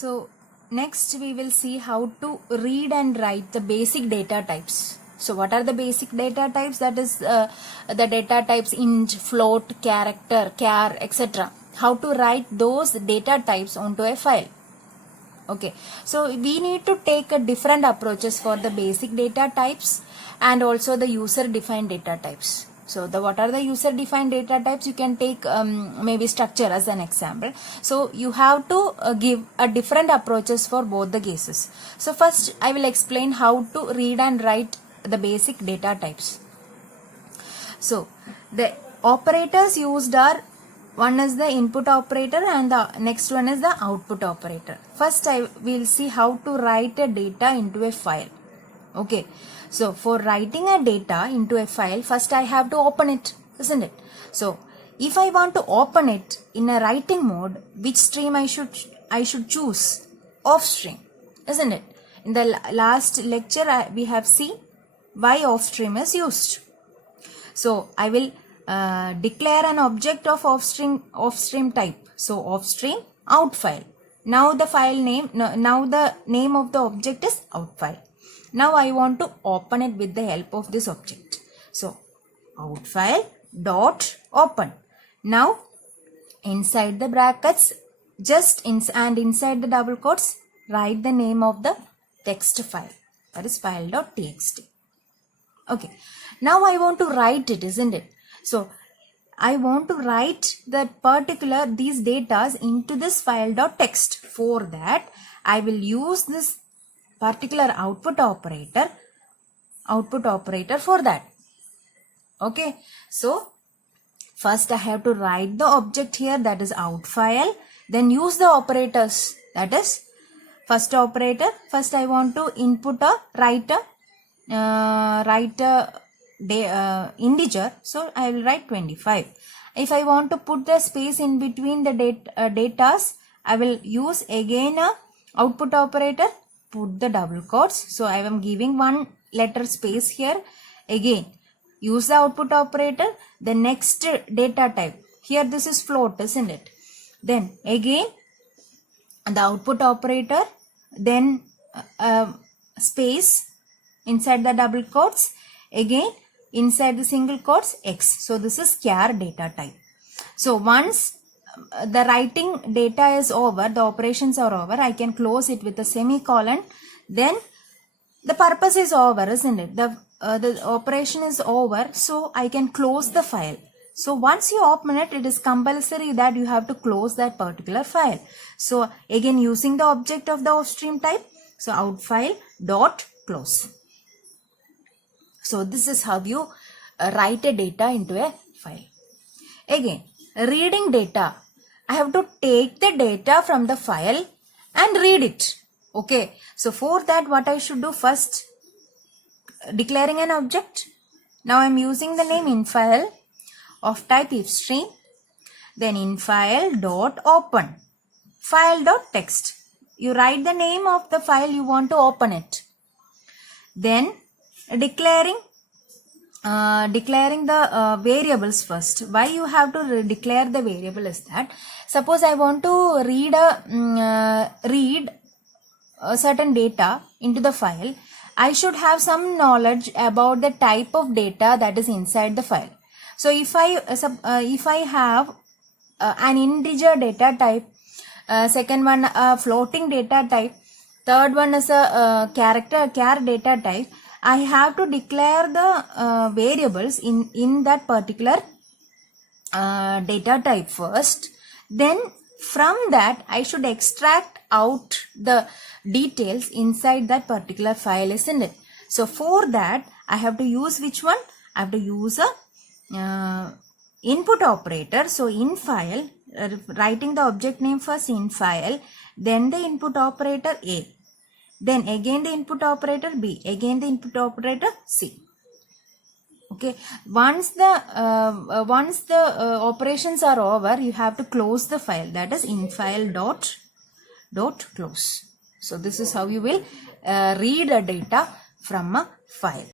So next we will see how to read and write the basic data types. So what are the basic data types? That is the data types int, float, character, char, etc. How to write those data types onto a file. Okay, so we need to take a different approaches for the basic data types and also the user defined data types. So what are the user defined data types? You can take maybe structure as an example. So you have to give a different approaches for both the cases. So first I will explain how to read and write the basic data types. So the operators used are, one is the input operator and the next one is the output operator. First I will see how to write a data into a file. Okay, so for writing a data into a file, first I have to open it, isn't it? So if I want to open it in a writing mode, which stream I should choose? Off stream, isn't it? In the last lecture we have seen why off stream is used. So I will declare an object of off stream type. So off stream out file. Now the file name, now the name of the object is out file. Now I want to open it with the help of this object. So out file dot open. Now inside the brackets, and inside the double quotes, write the name of the text file, that is file.txt. Okay, now I want to write it, isn't it? So I want to write these data into this file.txt. For that I will use this particular output operator for that. Okay, so first I have to write the object here, that is out file, then use the operators, that is first operator. First I want to input a write a integer, so I will write 25. If I want to put the space in between the datas, I will use again a output operator, put the double quotes. So I am giving one letter space here. Again use the output operator. The next data type, here this is float, isn't it? Then again the output operator, then space inside the double quotes, again inside the single quotes x. So this is char data type. So once the writing data is over, the operations are over, I can close it with a semicolon. Then the purpose is over, isn't it? The operation is over, so I can close the file. So once you open it, it is compulsory that you have to close that particular file. So again using the object of the off stream type, so out file dot close. So this is how you write a data into a file. Again, reading data. I have to take the data from the file and read it. Okay. So for that, what I should do? First, declaring an object. Now I am using the name infile of type ifstream. Then infile dot open. File dot text. You write the name of the file you want to open it. Then declaring the variables first. Why you have to declare the variable is that, suppose I want to read a certain data into the file, I should have some knowledge about the type of data that is inside the file. So if I have an integer data type, second one a floating data type, third one is a char data type, I have to declare the variables in that particular data type first. Then from that I should extract out the details inside that particular file, isn't it? So for that I have to use which one? I have to use a input operator. So in file, writing the object name first in file, then the input operator A. Then again the input operator B, again the input operator C. Okay, once the operations are over, you have to close the file, that is infile dot close. So this is how you will read a data from a file.